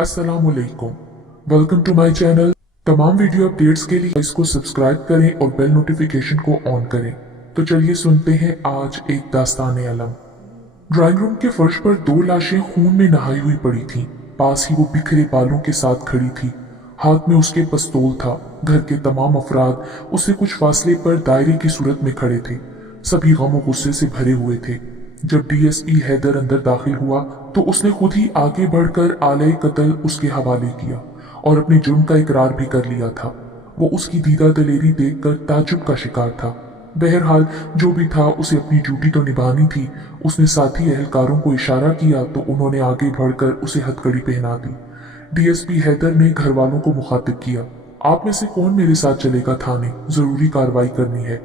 अस्सलामुअलैकुम। Welcome to my channel. तमाम video updates के लिए इसको सब्सक्राइब करें और बेल नोटिफिकेशन को ऑन करें। तो चलिए सुनते हैं आज एक दास्तान अलम। ड्राइंग रूम के फर्श पर दो लाशें खून में नहाई हुई पड़ी थीं। पास ही वो बिखरे बालों के साथ खड़ी थी। हाथ में उसके पिस्तौल था। घर के तमाम अफराद उससे कुछ फासले पर दायरे की सूरत में खड़े थे। सभी गम और गुस्से से भरे हुए थे। जब डीएसपी हैदर अंदर दाखिल हुआ तो उसने खुद ही आगे बढ़कर आले कत्ल उसके हवाले किया और अपने जुर्म का इकरार भी कर लिया था। वो उसकी दीदा दलेरी देखकर ताज्जुब का शिकार था। बहरहाल जो भी था उसे अपनी ड्यूटी तो निभानी थी। उसने साथी एहलकारों को इशारा किया तो उन्होंने आगे बढ़कर उसे हथकड़ी पहना दी। डीएसपी हैदर ने घर वालों को मुखातिब किया, आप में से कौन मेरे साथ चलेगा थाने, जरूरी कार्रवाई करनी है।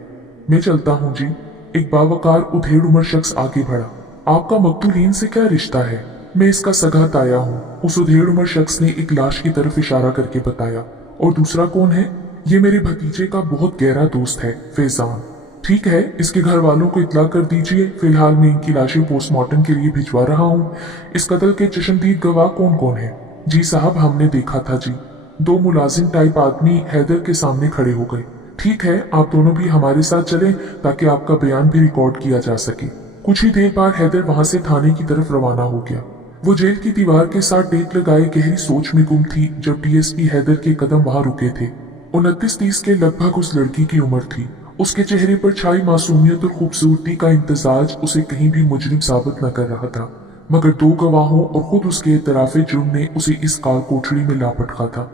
मैं चलता हूँ जी। एक बावकार उधेड़ उम्र शख्स आगे बढ़ा। आपका मकतूलीन से क्या रिश्ता है? मैं इसका सगा ताया हूँ, उस उधेड़ उम्र शख्स ने एक लाश की तरफ इशारा करके बताया। और दूसरा कौन है? ये मेरे भतीजे का बहुत गहरा दोस्त है, फैजान। ठीक है, इसके घर वालों को इत्तला कर दीजिए। फिलहाल मैं इनकी लाशें पोस्टमार्टम के लिए भिजवा रहा हूँ। इस कत्ल के चश्मदीद गवाह कौन कौन है? जी साहब, हमने देखा था जी। दो मुलाजिम टाइप आदमी हैदर के सामने खड़े हो गए। ठीक है, आप दोनों भी हमारे साथ चलें ताकि आपका बयान भी रिकॉर्ड किया जा सके। कुछ ही देर बाद हैदर वहां से थाने की तरफ रवाना हो गया। वो जेल की दीवार के साथ टेक लगाए गहरी सोच में गुम थी जब डीएसपी हैदर के कदम वहां रुके थे। 29-30 के लगभग उस लड़की की उम्र थी। उसके चेहरे पर छाई मासूमियत और खूबसूरती का इम्तजाज उसे कहीं भी मुजरिम साबित न कर रहा था, मगर दो गवाहों और खुद उसके इतराफे जुर्म ने उसे इस काल कोठरी में लापटका था।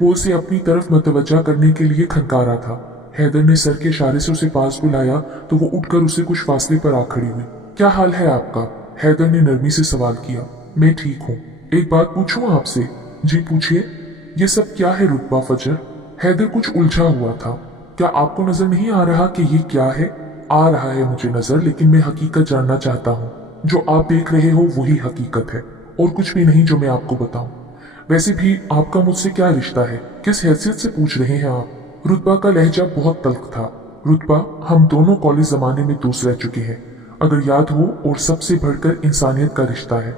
वो उसे अपनी तरफ मतवज्जा करने के लिए खनकारा था। हैदर ने सर के इशारे से उसे पास बुलाया तो वो उठकर उसे कुछ फासले पर आ खड़ी हुई। क्या हाल है आपका? हैदर ने नरमी से सवाल किया। मैं ठीक हूँ। एक बात पूछूं आपसे? जी पूछिए। ये सब क्या है रुतबा फजर? हैदर कुछ उलझा हुआ था। क्या आपको नजर नहीं आ रहा कि ये क्या है? आ रहा है मुझे नजर, लेकिन मैं हकीकत जानना चाहता हूँ। जो आप देख रहे हो वही हकीकत है और कुछ भी नहीं जो मैं आपको बताऊं। वैसे भी आपका मुझसे क्या रिश्ता है? किस हैसियत से पूछ रहे हैं आप? रुतबा का लहजा बहुत तल्ख था। रुतबा, हम दोनों कॉलेज जमाने में दोस्त रह चुके हैं, अगर याद हो, और सबसे बढ़कर इंसानियत का रिश्ता है।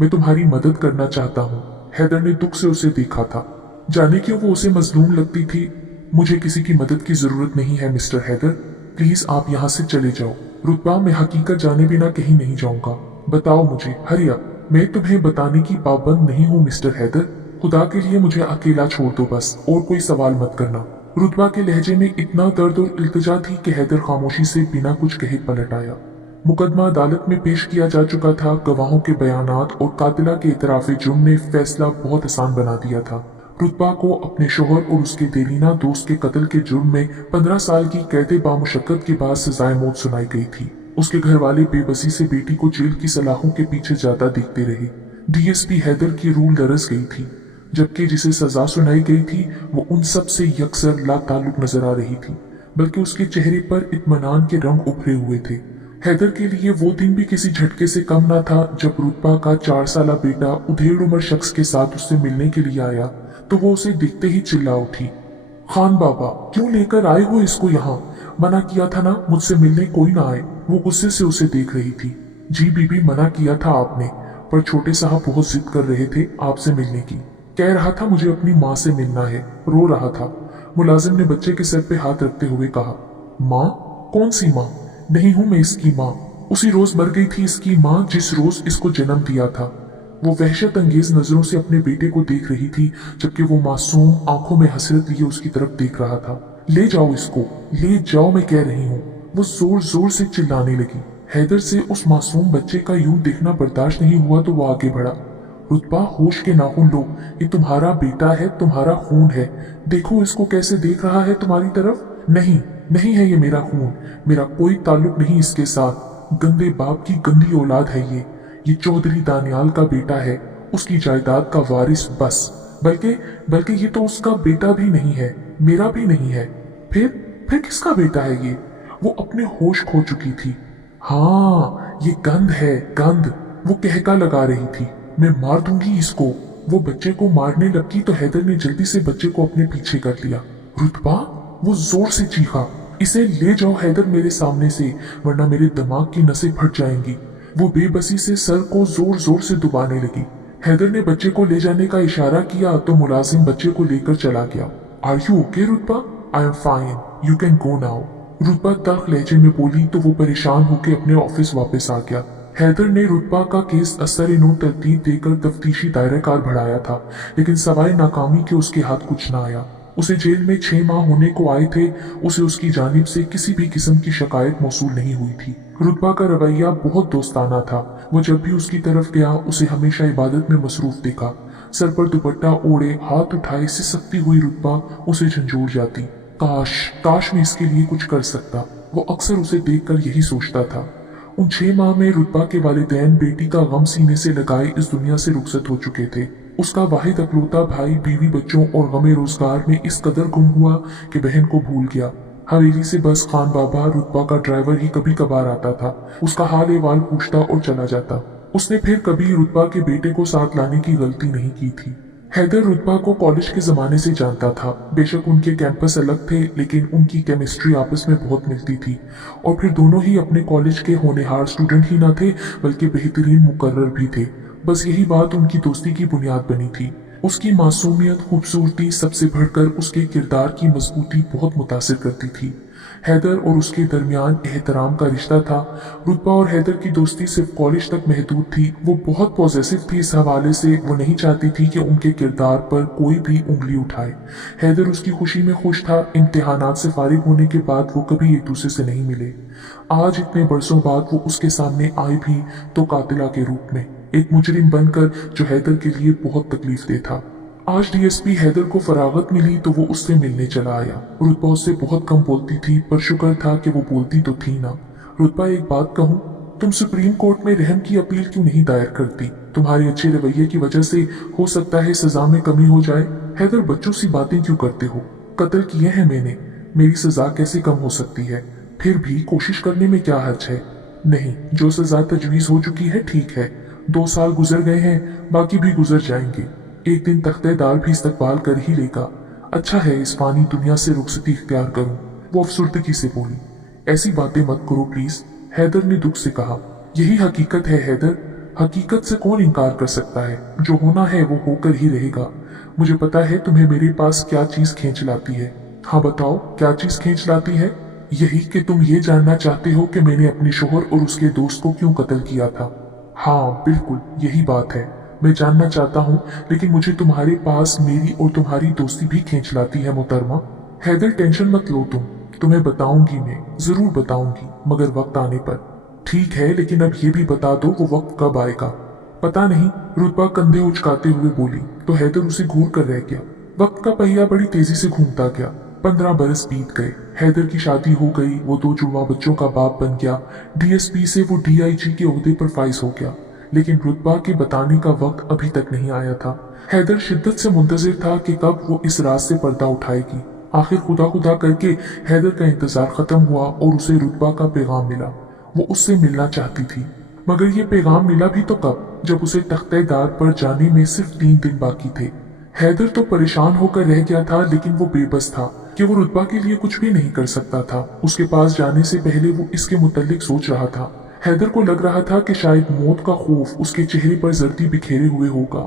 मैं तुम्हारी मदद करना चाहता हूँ। हैदर ने दुख से उसे देखा था। जाने क्यों वो उसे मजलूम लगती थी। मुझे किसी की मदद की जरूरत नहीं है मिस्टर हैदर, प्लीज आप यहाँ से चले जाओ। रुतबा, मैं हकीकत जाने बिना कहीं नहीं जाऊंगा। बताओ मुझे, हरी अप। मैं तुम्हें बताने की पाबंद नहीं हूँ मिस्टर हैदर। खुदा के लिए मुझे अकेला छोड़ दो बस, और कोई सवाल मत करना। रुतबा के लहजे में इतना दर्द और इल्तिजा थी कि हैदर खामोशी से बिना कुछ कहे पलट आया। मुकदमा अदालत में पेश किया जा चुका था। गवाहों के बयानात और कातिला के इतराफे जुर्म ने फैसला बहुत आसान बना दिया था। रुतबा को अपने शोहर और उसके देरीना दोस्त के कत्ल के जुर्म में 15 साल की कैद बामुशक्कत के बाद सजाए मौत सुनाई गई थी। उसके घर वाले बेबसी से बेटी को जेल की सलाखों के पीछे जाता देखते रहे। डीएसपी हैदर की रूह लरस गई थी, जबकि जिसे सजा सुनाई गई थी वो उन सब से यकसर लाताल्लुक नजर आ रही थी, बल्कि उसके चेहरे पर इत्मीनान के रंग उभरे हुए थे। हैदर के लिए वो दिन भी किसी झटके से कम न था जब रुतबा का 4 साला बेटा उधेड़ उम्र शख्स के साथ उससे मिलने के लिए आया तो वो उसे दिखते ही चिल्ला उठी। खान बाबा, क्यों लेकर आए हो इसको यहाँ? मना किया था ना मुझसे मिलने कोई ना आए। वो गुस्से से उसे देख रही थी। जी बीबी, मना किया था आपने, पर छोटे साहब बहुत जिद कर रहे थे आपसे मिलने की। कह रहा था मुझे अपनी माँ से मिलना है, रो रहा था। मुलाजिम ने बच्चे के सर पे हाथ रखते हुए कहा। माँ? कौन सी माँ? नहीं हूं मैं इसकी माँ। उसी रोज मर गई थी इसकी माँ जिस रोज इसको जन्म दिया था। वो वहशत अंगेज नजरों से अपने बेटे को देख रही थी, जबकि वो मासूम आंखों में हसरत लिए उसकी तरफ देख रहा था। ले जाओ इसको, ले जाओ, मैं कह रही हूँ। वो जोर जोर से चिल्लाने लगी। हैदर से उस मासूम बच्चे का यूं देखना बर्दाश्त नहीं हुआ तो वो आगे बढ़ा। रुतबा, होश के नाखून लो, ये तुम्हारा बेटा है, तुम्हारा खून है। देखो इसको कैसे देख रहा है तुम्हारी तरफ। नहीं, नहीं है ये मेरा खून, मेरा कोई ताल्लुक नहीं इसके साथ। गंदे बाप की गंदी औलाद है ये चौधरी दानियाल का बेटा है, उसकी जायदाद का वारिस बस। बल्कि ये तो उसका बेटा भी नहीं है, मेरा भी नहीं है। फिर किसका बेटा है ये? वो अपने होश खो चुकी थी। हाँ, ये गंध है, गंध। वो कहका लगा रही थी, मैं मार दूंगी इसको। वो बच्चे को मारने लगी तो हैदर ने जल्दी से बच्चे को अपने पीछे कर लिया। रुतबा, वो जोर से चीखा, इसे ले जाओ हैदर मेरे सामने से, वरना मेरे दिमाग की नसें फट जाएंगी। वो बेबसी से सर को जोर जोर से दबाने लगी। हैदर ने बच्चे को ले जाने का इशारा किया तो मुलाजिम बच्चे को लेकर चला गया। आर यू ओके रुतबा? I am fine, you can go now. रुतबा तल्ख लहजे में बोली तो वो परेशान होकर अपने ऑफिस वापस आ गया। हैदर ने रुतबा का केस असर-ए-नो तरतीब देकर तफ्तीशी दायरा-कार बढ़ाया था, लेकिन सवाए नाकामी के उसके हाथ कुछ न आया। उसे जेल में 6 माह होने को आए थे, उसे उसकी जानिब से किसी भी किस्म की शिकायत मौसूल नहीं हुई थी। रुतबा का रवैया बहुत दोस्ताना था। वो जब भी उसकी तरफ गया उसे हमेशा इबादत में मसरूफ देखा। सर पर दुपट्टा ओढ़े हाथ उठाए सिसकती हुई रुतबा उसे झंझोड़ जाती। काश मैं इसके लिए कुछ कर सकता, वो अक्सर उसे देखकर यही सोचता था। उन 6 माह में रुतबा के वालिदैन बेटी का गम सीने से लगाए इस दुनिया से रुखसत हो चुके थे। उसका वाहिद अकलौता भाई बीवी बच्चों और गमे रोजगार में इस कदर गुम हुआ कि बहन को भूल गया। हवेली से बस खान बाबा रुतबा का ड्राइवर ही कभी कभार आता था, उसका हाल एहवाल पूछता और चला जाता। उसने फिर कभी रुतबा के बेटे को साथ लाने की गलती नहीं की थी। हैदर रुतबा को कॉलेज के जमाने से जानता था। बेशक उनके कैंपस अलग थे, लेकिन उनकी केमिस्ट्री आपस में बहुत मिलती थी। और फिर दोनों ही अपने कॉलेज के होनहार स्टूडेंट ही न थे, बल्कि बेहतरीन मुकर्रर भी थे। बस यही बात उनकी दोस्ती की बुनियाद बनी थी। उसकी मासूमियत, खूबसूरती, सबसे बढ़कर उसके किरदार की मजबूती बहुत मुतासिर करती थी। हैदर और उसके दरमियान एहतराम का रिश्ता था। रुतबा और हैदर की दोस्ती सिर्फ कॉलेज तक महदूद थी। वो बहुत पॉजिटिव थी इस हवाले से वो नहीं चाहती थी कि उनके किरदार पर कोई भी उंगली उठाए। हैदर उसकी खुशी में खुश था। इम्तिहानात से फारिग होने के बाद वो कभी एक दूसरे से नहीं मिले। आज इतने बरसों बाद वो उसके सामने आई भी तो कातिला के रूप में, एक मुजरिम बनकर, जो हैदर के लिए बहुत तकलीफ दे था। आज डीएसपी हैदर को फरागत मिली तो वो उससे मिलने चला आया। रुतबा उससे बहुत कम बोलती थी, पर शुक्र था कि वो बोलती तो थी ना। रुतबा, एक बात कहूँ, तुम सुप्रीम कोर्ट में रहम की अपील क्यों नहीं दायर करती? तुम्हारे अच्छे रवैये की वजह से हो सकता है सजा में कमी हो जाए। हैदर, बच्चों सी बातें क्यों करते हो? कत्ल किए हैं मैंने, मेरी सजा कैसे कम हो सकती है? फिर भी कोशिश करने में क्या हर्ज है? नहीं, जो सजा तजवीज हो चुकी है ठीक है। 2 साल गुजर गए हैं, बाकी भी गुजर जाएंगे। एक दिन तख्तेदार भी इस्तकबाल कर ही लेगा। अच्छा है इस फानी दुनिया से रुखसती इख्तियार करूं। वो अफसुर्दगी से बोली। ऐसी बातें मत करो प्लीज, हैदर ने दुख से कहा। यही हकीकत है हैदर, हकीकत से कौन इनकार कर सकता है? जो होना है वो होकर ही रहेगा। मुझे पता है तुम्हें मेरे पास क्या चीज खींच लाती है। हाँ बताओ, क्या चीज खींच लाती है? यही कि तुम ये जानना चाहते हो कि मैंने अपने शोहर और उसके दोस्त को क्यों कत्ल किया था। हाँ बिल्कुल, यही बात है। मैं जानना चाहता हूँ, लेकिन मुझे तुम्हारे पास मेरी और तुम्हारी दोस्ती भी खींच लाती है मोहतरमा। हैदर, टेंशन मत लो तुम्हें बताऊंगी, मैं जरूर बताऊंगी, मगर वक्त आने पर। ठीक है, लेकिन अब ये भी बता दो वो वक्त कब आएगा? पता नहीं, रुतबा कंधे उचकाते हुए बोली तो हैदर उसे घूर कर रह गया। वक्त का पहिया बड़ी तेजी से घूमता गया। 15 बरस बीत गए। हैदर की शादी हो गई, वो 2 जुड़वा बच्चों का बाप बन गया। डीएसपी से वो डीआईजी के ओहदे पर फाइज हो गया, लेकिन रुतबा के बताने का वक्त अभी तक नहीं आया था। हैदर शिद्दत से मुंतजिर था कि कब वो इस राज से पर्दा उठाएगी। आखिर खुदा खुदा करके हैदर का इंतजार खत्म हुआ और उसे रुतबा का पैगाम मिला। वो उससे मिलना चाहती थी, मगर ये पैगाम मिला भी तो कब, जब उसे तख्तेदार पर जाने में सिर्फ 3 दिन बाकी थे। हैदर तो परेशान होकर रह गया था, लेकिन वो बेबस था कि वो रुतबा के लिए कुछ भी नहीं कर सकता था। उसके पास जाने से पहले वो इसके मुतल्लिक सोच रहा था। हैदर को लग रहा था कि शायद मौत का खौफ उसके चेहरे पर जर्दी बिखेरे हुए होगा।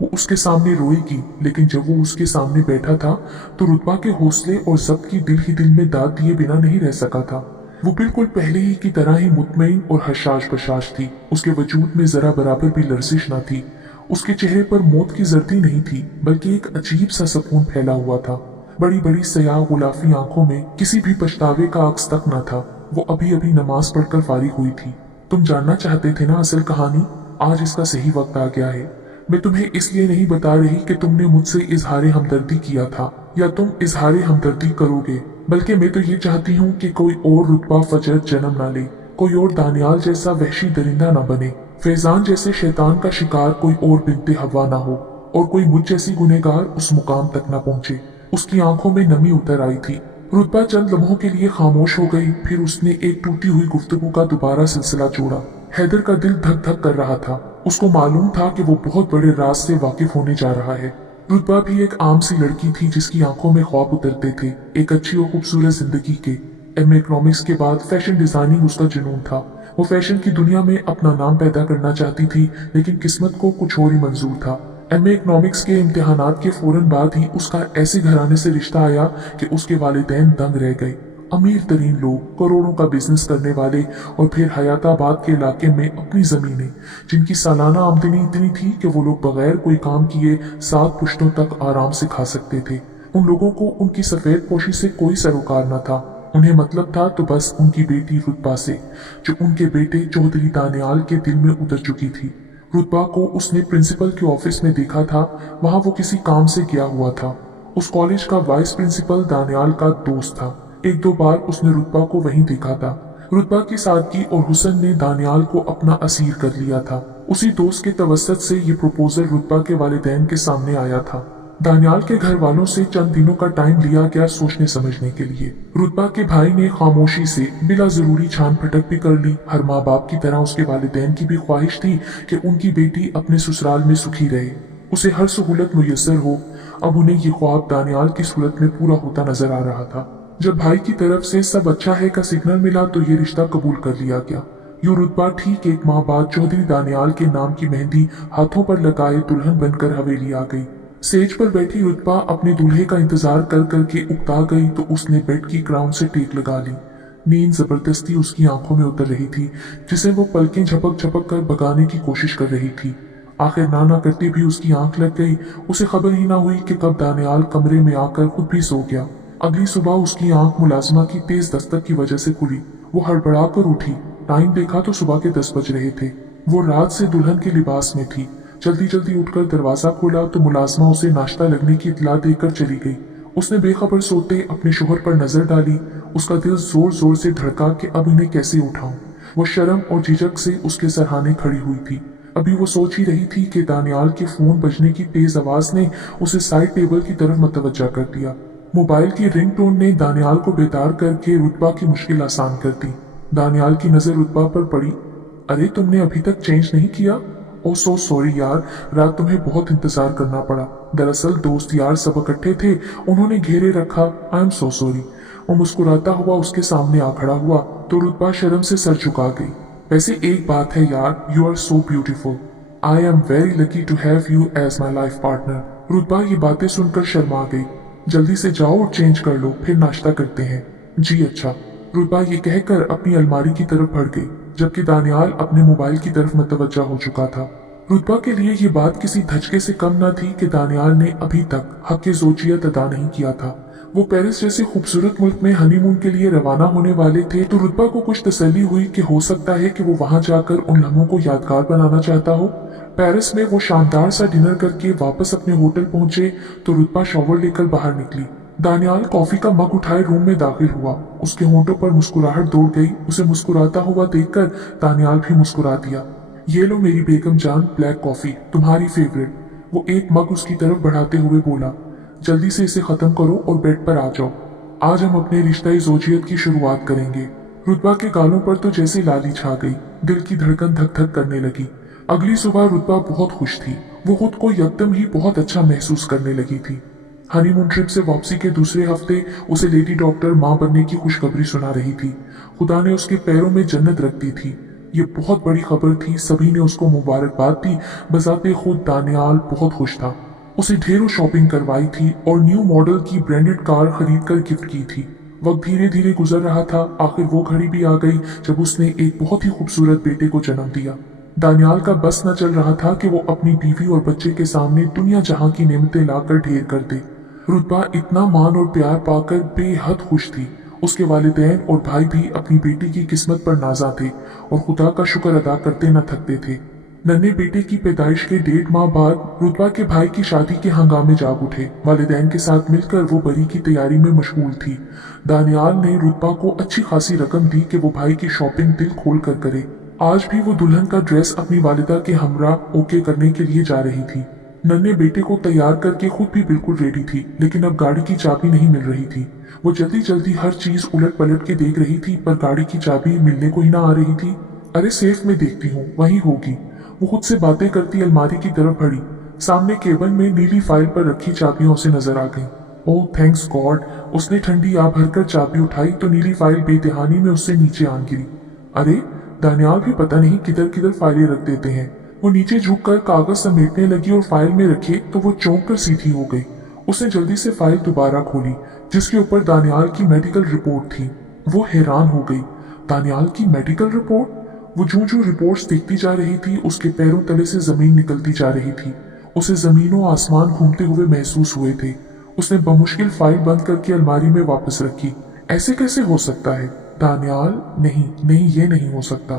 वो उसके सामने रोएगी, लेकिन जब वो उसके सामने बैठा था तो रुतबा के हौसले और जब्त की दिल ही दिल में दाद दिए बिना नहीं रह सका था। वो बिल्कुल पहले ही की तरह ही मुतमईन और हशाश बशाश थी। उसके वजूद में जरा बराबर भी लर्जिश न थी। उसके चेहरे पर मौत की जर्दी नहीं थी, बल्कि एक अजीब सा सुकून फैला हुआ था। बड़ी बड़ी सयाह गुलाफी आंखों में किसी भी पछतावे का अक्स तक न था। वो अभी अभी नमाज पढ़कर फारिग हुई थी। तुम जानना चाहते थे ना असल कहानी? आज इसका सही वक्त आ गया है। मैं तुम्हें इसलिए नहीं बता रही कि तुमने मुझसे इजहारे हमदर्दी किया था या तुम इजहारे हमदर्दी करोगे, बल्कि मैं तो ये चाहती हूँ कि कोई और रुतबा फजर जन्म ना ले, कोई और दानियाल जैसा वहशी दरिंदा ना बने, फैजान जैसे शैतान का शिकार कोई और बिनते हवा ना हो, और कोई मुझ जैसी गुनहगार उस मुकाम तक ना पहुंचे। उसकी आंखों में नमी उतर आई थी। रुतबा चंद लम्हों के लिए खामोश हो गई, फिर उसने एक टूटी हुई गुफ्तगू का दोबारा सिलसिला जोड़ा। हैदर का दिल धक धक कर रहा था। उसको मालूम था कि वो बहुत बड़े राज से वाकिफ होने जा रहा है। रुतबा भी एक आम सी लड़की थी जिसकी आंखों में ख्वाब उतरते थे, एक अच्छी और खूबसूरत जिंदगी के। एमए इकोनॉमिक्स के बाद फैशन डिजाइनिंग उसका जुनून था। वो फैशन की दुनिया में अपना नाम पैदा करना चाहती थी, लेकिन किस्मत को कुछ और ही मंजूर था। एमए इकोनॉमिक्स के इम्तिहानात के फौरन बाद ही उसका ऐसे घराने से रिश्ता आया कि उसके वालिदैन दंग रह गए। अमीर तरीन लोग, करोड़ों का बिजनेस करने वाले, और फिर हयाताबाद के इलाके में अपनी जमीनें, जिनकी सालाना आमदनी इतनी थी कि वो लोग बगैर कोई काम किए 7 पुश्तों तक आराम से खा सकते थे। उन लोगों को उनकी सफेद पोशी से कोई सरोकार न था। उन्हें मतलब था तो बस उनकी बेटी रुतबा से, जो उनके बेटे चौधरी दानियाल के दिल में उतर चुकी थी। रुतबा को उसने प्रिंसिपल के ऑफिस में देखा था। वहां वो किसी काम से गया हुआ था। उस कॉलेज का वाइस प्रिंसिपल दानियाल का दोस्त था। 1-2 बार उसने रुतबा को वहीं देखा था। रुतबा की सादगी और हुस्न ने दानियाल को अपना असीर कर लिया था। उसी दोस्त के तवस्सुत से ये प्रपोजल रुतबा के वालिदैन के सामने आया था। दानियाल के घर वालों से चंद दिनों का टाइम लिया गया सोचने समझने के लिए। रुतबा के भाई ने खामोशी से बिला जरूरी छान फटक भी कर ली। हर माँ बाप की तरह उसके वालिदैन की भी ख्वाहिश थी कि उनकी बेटी अपने ससुराल में सुखी रहे, उसे हर सहूलत मुयस्सर हो। अब उन्हें ये ख्वाब दानियाल की सूरत में पूरा होता नजर आ रहा था। जब भाई की तरफ से सब अच्छा है का सिग्नल मिला तो ये रिश्ता कबूल कर लिया गया। यूं रुतबा ठीक 1 माह बाद चौधरी दानियाल के नाम की मेहंदी हाथों पर लगाए दुल्हन बनकर हवेली आ गई। सेज पर बैठी रुतबा अपने दूल्हे का इंतजार कर करके उकता गई तो उसने बेड की क्राउन से टेक लगा ली। नींद जबरदस्ती उसकी आंखों में उतर रही थी, जिसे वो पलकें झपक झपक कर भगाने की कोशिश कर रही थी। आखिर ना करती भी उसकी आंख लग गई। उसे खबर ही ना हुई कि कब दानियाल कमरे में आकर खुद भी सो गया। अगली सुबह उसकी आंख मुलाजिमा की तेज दस्तक की वजह से खुली। वो हड़बड़ा कर उठी। टाइम देखा तो सुबह के 10 बज रहे थे। वो रात से दुल्हन के लिबास में थी। जल्दी जल्दी उठकर दरवाजा खोला तो मुलाजमा उसे नाश्ता लगने की इत्तला देकर चली गई। उसने बेखबर सोते अपने शोहर पर नजर डाली। उसका दिल जोर जोर से धड़का कि अब इन्हें कैसे उठाऊं। वो शर्म और झिझक से उसके सरहाने खड़ी हुई थी। अभी वो सोच ही रही थी कि दानियाल के फोन बजने की तेज आवाज ने उसे साइड टेबल की तरफ मतवज्जा कर दिया। मोबाइल की रिंगटोन ने दानियाल को बेदार करके रुतबा की मुश्किल आसान कर दी। दानियाल की नजर रुतबा पर पड़ी। अरे तुमने अभी तक चेंज नहीं किया? ओ सो सॉरी यार, रात तुम्हें बहुत इंतजार करना पड़ा। दरअसल दोस्त यार सब इकट्ठे थे, उन्होंने घेरे रखा। I am so sorry. वो मुस्कुराता हुआ उसके सामने आ खड़ा हुआ तो रुतबा शर्म से सर झुका गई। वैसे एक बात है यार, you are so beautiful. I am very lucky to have you as my life partner. रुतबा ये बातें सुनकर शर्मा गई। जल्दी से जाओ और चेंज कर लो, फिर नाश्ता करते हैं। जी अच्छा। रुतबा ये कहकर अपनी अलमारी की तरफ बढ़ गई, जबकि दानियाल अपने मोबाइल की तरफ मतवज्जा हो चुका था। रुतबा के लिए ये बात किसी धचके से कम न थी कि दानियाल ने अभी तक हक ज़ौजियत अदा नहीं किया था। वो पेरिस जैसे खूबसूरत मुल्क में हनीमून के लिए रवाना होने वाले थे तो रुतबा को कुछ तसल्ली हुई कि हो सकता है कि वो वहां जाकर उन लम्हों को यादगार बनाना चाहता हो। पेरिस में वो शानदार सा डिनर करके वापस अपने होटल पहुंचे तो रुतबा शॉवर लेकर बाहर निकली। दानियाल कॉफी का मग उठाए रूम में दाखिल हुआ। उसके होंठों पर मुस्कुराहट दौड़ गई। उसे मुस्कुराता हुआ देखकर दानियाल भी मुस्कुरा दिया। ये लो मेरी बेगम जान, ब्लैक कॉफी, तुम्हारी फेवरेट। वो एक मग उसकी तरफ बढ़ाते हुए बोला, जल्दी से इसे खत्म करो और बेड पर आ जाओ। आज हम अपने रिश्ते ज़ौजियत की शुरुआत करेंगे। रुतबा के गालों पर तो जैसे लाली छा गई। दिल की धड़कन धक धक करने लगी। अगली सुबह रुतबा बहुत खुश थी। वो खुद को यकदम ही बहुत अच्छा महसूस करने लगी थी। हनीमून ट्रिप से वापसी के दूसरे हफ्ते उसे लेडी डॉक्टर मां बनने की खुशखबरी सुना रही थी। खुदा ने उसके पैरों में जन्नत रख दी थी। ये बहुत बड़ी खबर थी। सभी ने उसको मुबारकबाद दी। बजाते खुद दानियाल बहुत खुश था। उसे ढेरों शॉपिंग करवाई थी और न्यू मॉडल की ब्रांडेड कार खरीद कर गिफ्ट की थी। वक्त धीरे धीरे गुजर रहा था। आखिर वो घड़ी भी आ गई जब उसने एक बहुत ही खूबसूरत बेटे को जन्म दिया। दानियाल का बस न चल रहा था कि वो अपनी बीवी और बच्चे के सामने दुनिया जहां की नेमतें लाकर ढेर कर दे। रुतबा इतना मान और प्यार पाकर बेहद खुश थी। उसके वालिदैन और भाई भी अपनी बेटी की किस्मत पर नाज़ा थे और खुदा का शुक्र अदा करते न थकते थे। नन्हे बेटे की पैदाइश के 1.5 माह बाद रुतबा के भाई की शादी के हंगामे जाग उठे। वालिदैन के साथ मिलकर वो बरी की तैयारी में मशगूल थी। दानियाल ने रुतबा को अच्छी खासी रकम दी कि वो भाई की शॉपिंग दिल खोल कर करे। आज भी वो दुल्हन का ड्रेस अपनी वालिदा के हमरा ओके करने के लिए जा रही थी। नन्हे बेटे को तैयार करके खुद भी बिल्कुल रेडी थी, लेकिन अब गाड़ी की चाबी नहीं मिल रही थी। वो जल्दी जल्दी हर चीज उलट पलट के देख रही थी, पर गाड़ी की चाबी मिलने को ही ना आ रही थी। अरे सेफ में देखती हूँ, वहीं होगी। वो खुद से बातें करती अलमारी की तरफ बढ़ी। सामने केबिन में नीली फाइल पर रखी चाबियां उसे नजर आ गईं। ओह थैंक्स गॉड। उसने ठंडी आह भरकर चाबी उठाई तो नीली फाइल बेदहानी में उससे नीचे आन गिरी। अरे दानियाल भी पता नहीं किधर किधर फाइलें रख देते हैं। वो नीचे झुककर कागज समेटने लगी और फाइल में रखे तो वो चौंक कर सीधी हो गई। उसने जल्दी से फाइल दोबारा खोली जिसके ऊपर दानियाल की मेडिकल रिपोर्ट थी। वो हैरान हो गई। दानियाल की मेडिकल रिपोर्ट? वो जो रिपोर्ट्स देखती जा रही थी उसके पैरों तले से जमीन निकलती जा रही थी। उसे जमीनों आसमान घूमते हुए महसूस हुए थे। उसने बमुश्किल फाइल बंद करके अलमारी में वापस रखी। ऐसे कैसे हो सकता है? दानियाल, नहीं ये नहीं हो सकता।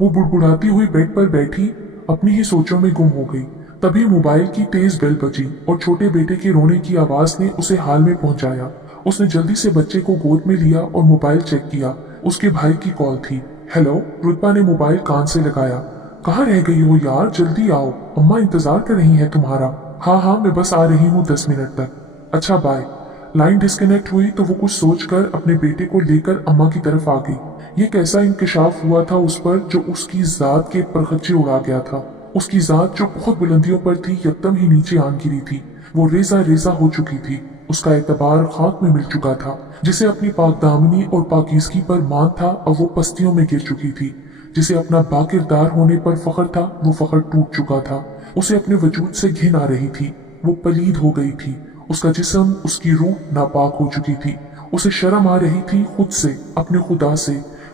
वो बुड़बुड़ाती हुई बेड पर बैठी अपनी ही सोचों में गुम हो गई। तभी मोबाइल की तेज बेल बजी और छोटे बेटे के रोने की आवाज ने उसे हाल में पहुंचाया। उसने जल्दी से बच्चे को गोद में लिया और मोबाइल चेक किया। उसके भाई की कॉल थी। हेलो। रुतबा ने मोबाइल कान से लगाया। कहाँ रह गई हो यार, जल्दी आओ, अम्मा इंतजार कर रही है तुम्हारा। हाँ मैं बस आ रही हूँ 10 मिनट तक। अच्छा बाय। लाइन डिस्कनेक्ट हुई तो वो कुछ सोचकर अपने बेटे को लेकर अम्मा की तरफ आ गई। ये कैसा इंकशाफ हुआ था उस पर जो उसकी जात के परखच्चे उड़ा गया था। उसकी जात जो बहुत बुलंदियों पर थी यकदम ही नीचे आन गिरी थी। वो रेजा रेजा हो चुकी थी। उसका एतबार खाक में मिल चुका था। जिसे अपनी पाकदामनी और पाकीज़गी पर मान था अब वो पस्तियों में गिर चुकी थी। जिसे अपना बाकिरदार होने पर फख्र था वो फख्र टूट चुका था। उसे अपने वजूद से घिन आ रही थी। वो पलीद हो गई थी। उसका जिस्म, उसकी रूह नापाक हो चुकी थी। उसे शर्म आ रही थी खुद से, अपने खुदा से।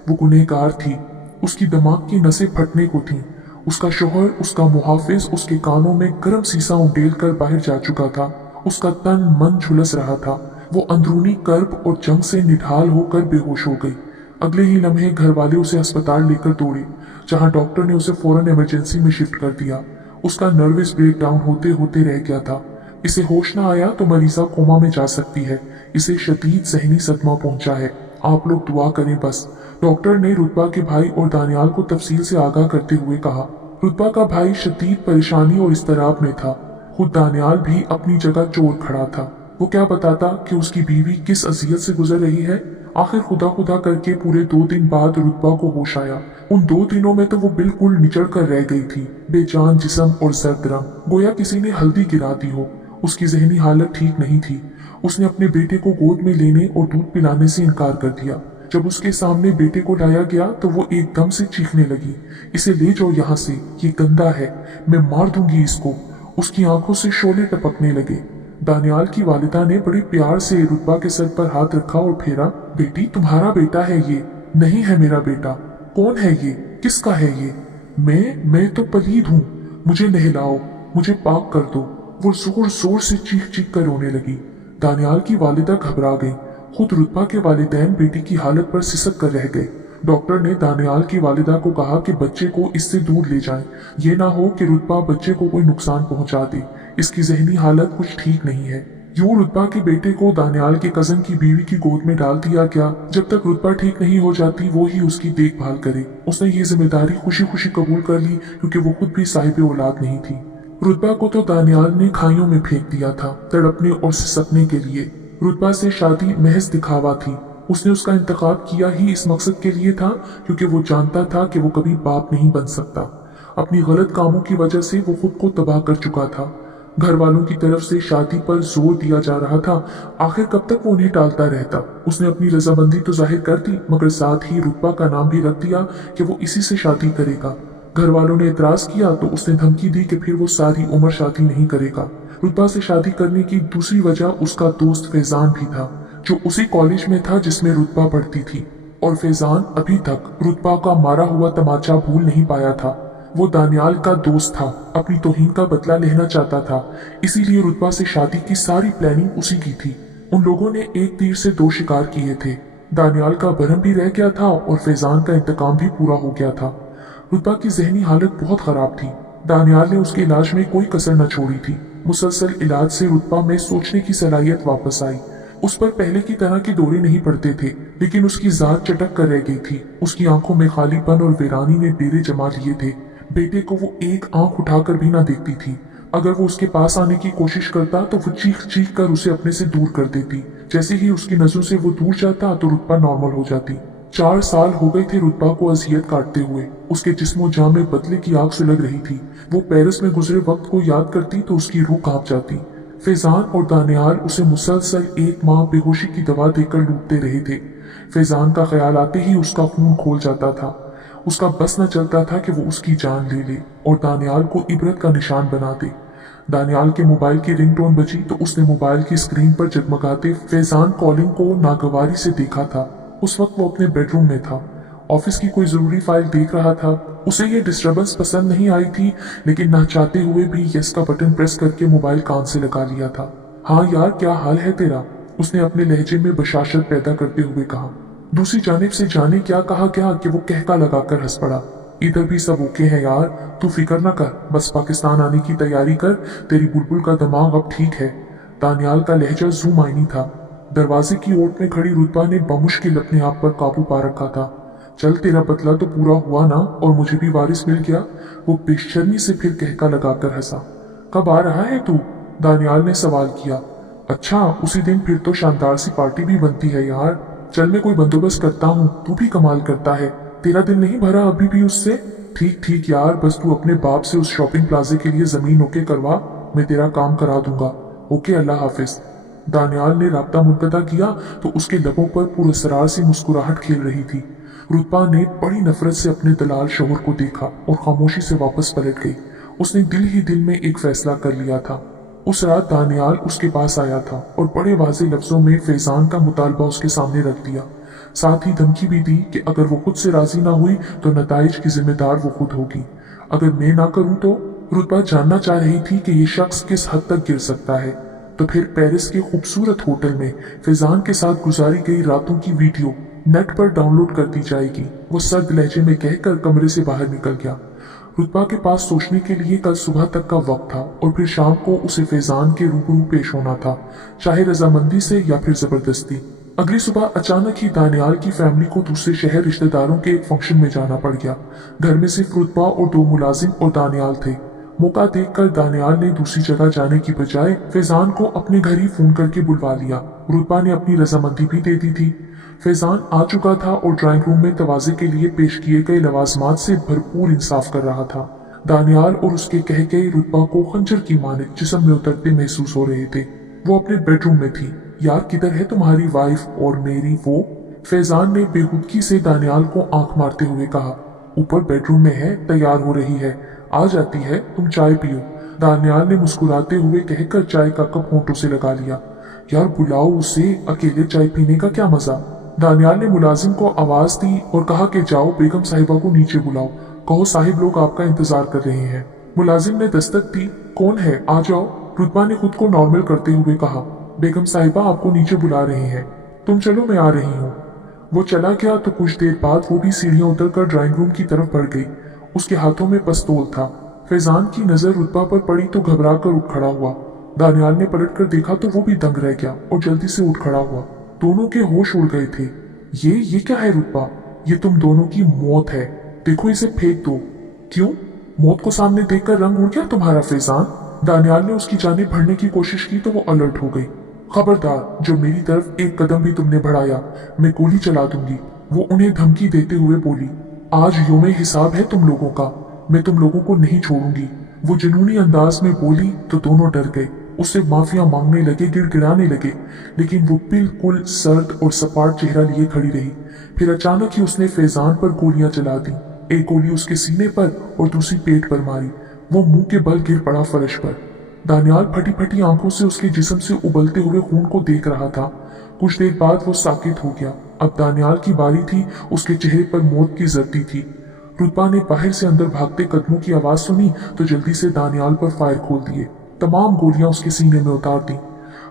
वो गुनहगार थी। उसकी दिमाग की नसें फटने को थीं। उसका शोहर, उसका मुहाफिज उसके कानों में गर्म सीसा उंडेल कर बाहर जा चुका था। उसका तन मन झुलस रहा था। वो अंदरूनी कर्ब और जंग से निढाल होकर बेहोश हो गई। अगले ही लम्हे घर वाले उसे अस्पताल लेकर दौड़े, जहां डॉक्टर ने उसे फौरन इमरजेंसी में शिफ्ट कर दिया। उसका नर्वस ब्रेकडाउन होते होते रह गया था। इसे होश न आया तो मरीजा कोमा में जा सकती है। इसे शदीद ज़हनी सदमा पहुंचा है। आप लोग दुआ करें बस। डॉक्टर ने रुतबा के भाई और दानियाल को तफसील से आगाह करते हुए कहा। रुतबा का भाई शदीद परेशानी और इस्तराब में था। खुद दानियाल भी अपनी जगह चोर खड़ा था। वो क्या बताता कि उसकी बीवी किस अजियत से गुजर रही है। आखिर खुदा खुदा करके पूरे 2 दिन बाद रुतबा को होश आया। उन 2 दिनों में तो वो बिल्कुल निचड़ कर रह गई थी, बेजान जिस्म और सर्द रंग, गोया किसी ने हल्दी गिरा दी हो। उसकी जहनी हालत ठीक नहीं थी। उसने अपने बेटे को गोद में लेने और दूध पिलाने से इनकार कर दिया। जब उसके सामने बेटे को लाया गया तो वो एकदम से चीखने लगी, इसे ले जाओ यहाँ से, ये गंदा है, मैं मार दूंगी इसको। उसकी आंखों से शोले टपकने लगे। दानियाल की वालिदा ने बड़े प्यार से रुतबा के सर पर हाथ रखा और फेरा। बेटी, तुम्हारा बेटा है ये। नहीं है मेरा बेटा। कौन है ये? किसका है ये? मैं तो पलीद हूँ। मुझे नहलाओ, मुझे पाक कर दो। वो जोर जोर से चीख चीख कर रोने लगी। दानियाल की वालिदा घबरा गई। खुद रुतबा के वालिदैन बेटी की हालत पर सिसक कर रह गए। डॉक्टर ने दानियाल की वालिदा को कहा कि बच्चे को इससे दूर ले जाएं। ये ना हो कि रुतबा बच्चे को कोई नुकसान पहुंचा दे। इसकी जहनी हालत कुछ ठीक नहीं है। यूं रुतबा के बेटे को दानियाल के कजन की बीवी की गोद में डाल दिया गया। जब तक रुतबा ठीक नहीं हो जाती वो ही उसकी देखभाल करे। उसने ये जिम्मेदारी खुशी खुशी कबूल कर ली क्योंकि वो खुद भी साहिब औलाद नहीं थी। रुतबा को तो दानियाल ने खाइयों में फेंक दिया था, तड़पने और सिसकने के लिए। रुतबा से शादी महज दिखावा थी। उसने उसका इंतखाब किया ही इस मकसद के लिए था क्योंकि वो जानता था कि वो कभी बाप नहीं बन सकता। अपनी गलत कामों की वजह से वो खुद को तबाह कर चुका था। घर वालों की तरफ से शादी पर जोर दिया जा रहा था। आखिर कब तक वो उन्हें टालता रहता। उसने अपनी रजामंदी तो जाहिर कर दी, मगर साथ ही रुतबा का नाम भी रख दिया कि वो इसी से शादी करेगा। घर वालों ने एतराज किया तो उसने धमकी दी कि फिर वो सारी उम्र शादी नहीं करेगा। रुतबा से शादी करने की दूसरी वजह उसका दोस्त फैजान भी था, जो उसी कॉलेज में था जिसमें रुतबा पढ़ती थी। और फैजान अभी तक रुतबा का मारा हुआ तमाचा भूल नहीं पाया था। वो दानियाल का दोस्त था, अपनी तौहीन का बदला लेना चाहता था। इसीलिए रुतबा से शादी की सारी प्लानिंग उसी की थी। उन लोगों ने एक तीर से 2 शिकार किए थे। दानियाल का बरम भी रह गया था और फैजान का इंतकाम भी पूरा हो गया था। रुतबा की जहनी हालत बहुत खराब थी। दानियाल ने उसके इलाज में कोई कसर न छोड़ी थी। मुसलसल इलाज से रुतबा में सोचने की सलाहियत वापस आई। उस पर पहले की तरह के दौरे नहीं पड़ते थे, लेकिन उसकी जात चटक कर रह गई थी। उसकी आंखों में खालीपन और वीरानी ने डेरे जमा लिए थे। बेटे को वो एक आंख उठाकर भी ना देखती थी। अगर वो उसके पास आने की कोशिश करता तो वो चीख चीख कर उसे अपने से दूर कर देती। जैसे ही उसकी नजरों से वो दूर जाता तो रुतबा नॉर्मल हो जाती। 4 साल हो गए थे रुतबा को अजियत काटते हुए। उसके जिस्मो जान में बदले की आग सुलग रही थी। वो पेरिस में गुजरे वक्त को याद करती तो उसकी रूह कांप जाती। फैजान और दानियाल उसे मुसलसल 1 माह बेहोशी की दवा देकर लूटते रहे थे। फैजान का ख्याल आते ही उसका खून खोल जाता था। उसका बस न चलता था कि वो उसकी जान ले ले और दानियाल को इबरत का निशान बना दे। दानियाल के मोबाइल की रिंगटोन बजी तो उसने मोबाइल की स्क्रीन पर जगमगाते फैजान कॉलिंग को नागवारी से देखा था। उस वक्त वो अपने बेडरूम में था, ऑफिस की कोई जरूरी फाइल देख रहा था। उसे ये डिस्टरबेंस पसंद नहीं आई थी, लेकिन ना चाहते हुए भी यस का बटन प्रेस करके मोबाइल कान से लगा लिया था। हाँ यार, क्या हाल है तेरा? उसने अपने लहजे में बशाशत पैदा करते हुए कहा। दूसरी जानिब से जाने क्या कहा क्या कि वो कहका लगाकर हंस पड़ा। इधर भी सब ओके है यार, तू फिक्र न कर, बस पाकिस्तान आने की तैयारी कर, तेरी बुलबुल का दिमाग अब ठीक है। दानियाल का लहजा ज़ुमाइनी था। दरवाजे की ओट में खड़ी रुतबा ने बमुश्किल अपने आप पर काबू पा रखा था। चल, तेरा बदला तो पूरा हुआ ना, और मुझे भी वारिस मिल गया। वो बेशर्मी से फिर कहका लगाकर हंसा। कब आ रहा है तू? दानियाल ने सवाल किया। अच्छा, उसी दिन फिर तो शानदार सी पार्टी भी बनती है यार। चल, मैं कोई बंदोबस्त करता हूँ, तू भी कमाल करता है। तेरा दिल नहीं भरा अभी भी उससे? ठीक ठीक यार, बस तू अपने बाप से उस शॉपिंग प्लाजे के लिए जमीन ओके करवा, मैं तेरा काम करा दूंगा। ओके, अल्लाह हाफिज। दानियाल ने राब्ता मुनक़ता किया तो उसके लबों पर पुरस्रार सी मुस्कुराहट खेल रही थी। रुतबा ने बड़ी नफरत से अपने दलाल शोहर को देखा और खामोशी से वापस पलट गई। उसने दिल ही दिल में एक फैसला कर लिया था। उस रात दानियाल उसके पास आया था और बड़े वाज़ेह लफ्जों में फैजान का मुतालबा उसके सामने रख दिया। साथ ही धमकी भी दी कि अगर वो खुद से राजी ना हुई तो नताइज की जिम्मेदार वो खुद होगी। अगर मैं ना करूं तो? रुतबा जानना चाह रही थी कि ये शख्स किस हद तक गिर सकता है। तो फिर पेरिस के खूबसूरत होटल में फैजान के साथ गुजारी गई रातों की वीडियो नेट पर डाउनलोड कर दी जाएगी। वो सर्द लहजे में कहकर कमरे से बाहर निकल गया। रुतबा के पास सोचने के लिए कल सुबह तक का वक्त था और फिर शाम को उसे फैजान के रूबरू पेश होना था, चाहे रजामंदी से या फिर जबरदस्ती। अगली सुबह अचानक ही दानियाल की फैमिली को दूसरे शहर रिश्तेदारों के एक फंक्शन में जाना पड़ गया। घर में सिर्फ रुतबा और 2 मुलाजिम और दानियाल थे। मौका देखकर दानियाल ने दूसरी जगह जाने की बजाय फैजान को अपने घर ही फोन करके बुलवा लिया। रुतबा ने अपनी रजामंदी भी दे दी थी। फैजान आ चुका था और ड्राइंग रूम में तवाज़े के लिए पेश किए गए लवाजमात से भरपूर इंसाफ कर रहा था। दानियाल और उसके कह गए रुतबा को खंजर की मानिक जिस्म में उतरते महसूस हो रहे थे। वो अपने बेडरूम में थी। यार, किधर है तुम्हारी वाइफ और मेरी वो? फैजान ने बेखुदगी से दानियाल को आंख मारते हुए कहा। ऊपर बेडरूम में है, तैयार हो रही है, आ जाती है, तुम चाय पियो। दानियाल ने मुस्कुराते हुए कहकर चाय का कप होंठों से लगा लिया। यार, बुलाओ उसे, अकेले चाय पीने का क्या मजा। दानियाल ने मुलाजिम को आवाज दी और कहा कि जाओ बेगम साहिबा को नीचे बुलाओ, कहो साहिब लोग आपका इंतजार कर रहे हैं। मुलाजिम ने दस्तक दी। कौन है, आ जाओ। रुतबा ने खुद को नॉर्मल करते हुए कहा। बेगम साहिबा आपको नीचे बुला रहे हैं। तुम चलो, मैं आ रही हूँ। वो चला गया तो कुछ देर बाद वो भी सीढ़ियां उतरकर ड्राइंग रूम की तरफ बढ़ गई। उसके हाथों में पिस्तौल था। फैजान की नजर रुतबा पर पड़ी तो घबरा कर उठ खड़ा हुआ। दानियाल ने पलट कर देखा तो वो भी दंग रह गया और जल्दी से उठ खड़ा हुआ। दोनों के होश उड़ गए थे। ये क्या है रुतबा? ये तुम दोनों की मौत है, देखो इसे फेंक दो। क्यों? मौत को सामने देखकर रंग उड़ गया तुम्हारा फैजान? दानियाल ने उसकी जानिब बढ़ने की कोशिश की तो वो अलर्ट हो गई। खबरदार, जो मेरी तरफ एक कदम भी तुमने बढ़ाया मैं गोली चला दूंगी, वो उन्हें धमकी देते हुए बोली। आज यौमे हिसाब है तुम लोगों का, मैं तुम लोगों को नहीं छोड़ूंगी। वो जुनूनी अंदाज में बोली तो दोनों डर गए, उससे माफिया मांगने लगे, गिड़गिड़ाने लगे, लेकिन वो बिल्कुल सर्द और सपाट चेहरा लिए खड़ी रही। फिर अचानक ही उसने फैजान पर गोलियां चला दी। एक गोली उसके सीने पर और दूसरी पेट पर मारी। वो मुंह के बल गिर पड़ा फर्श पर। दानियाल फटी फटी आंखों से उसके जिस्म से उबलते हुए खून को देख रहा था। कुछ देर बाद वो साकित हो गया। अब दानियाल की बारी थी। उसके चेहरे पर मौत की जर्दी थी। रुतबा ने बाहर से अंदर भागते कदमों की आवाज सुनी तो जल्दी से दानियाल पर फायर खोल दिए। तमाम गोलियां उसके सीने में उतार दी।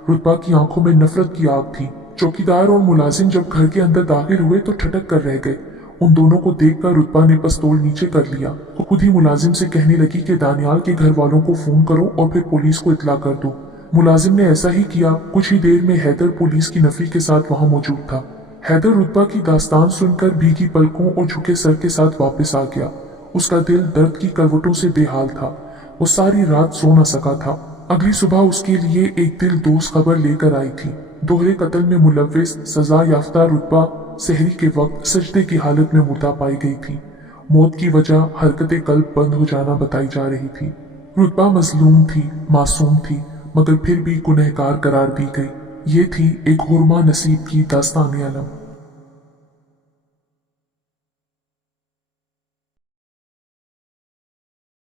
रुतबा की आंखों में नफरत की आग थी। चौकीदार और मुलाजिम जब घर के अंदर दाखिल हुए तो ठटक कर रह गए। उन दोनों को देखकर रुतबा ने पिस्तौल नीचे कर लिया तो खुद ही मुलाजिम से कहने लगी कि दानियाल के घर वालों को फोन करो और फिर पुलिस को इत्ला कर दो। मुलाजिम ने ऐसा ही किया। कुछ ही देर में हैदर पुलिस की नफरी के साथ वहां मौजूद था। हैदर रुतबा की दास्तान सुनकर भीगी पलकों और झुके सर के साथ वापस आ गया। उसका दिल दर्द की करवटों से बेहाल था। वो सारी रात सो न सका था। अगली सुबह उसके लिए एक दिल दोस्त खबर लेकर आई थी। दोहरे कत्ल में मुलव्विस सजा याफ्ता रुतबा सहरी के वक्त सजदे की हालत में मुर्दा पाई गई थी। मौत की वजह हरकत कल्ब बंद हो जाना बताई जा रही थी। रुतबा मजलूम थी, मासूम थी, मगर फिर भी गुनहगार करार दी गई। ये थी एक हुरमा नसीब की दास्तान-ए-अलम।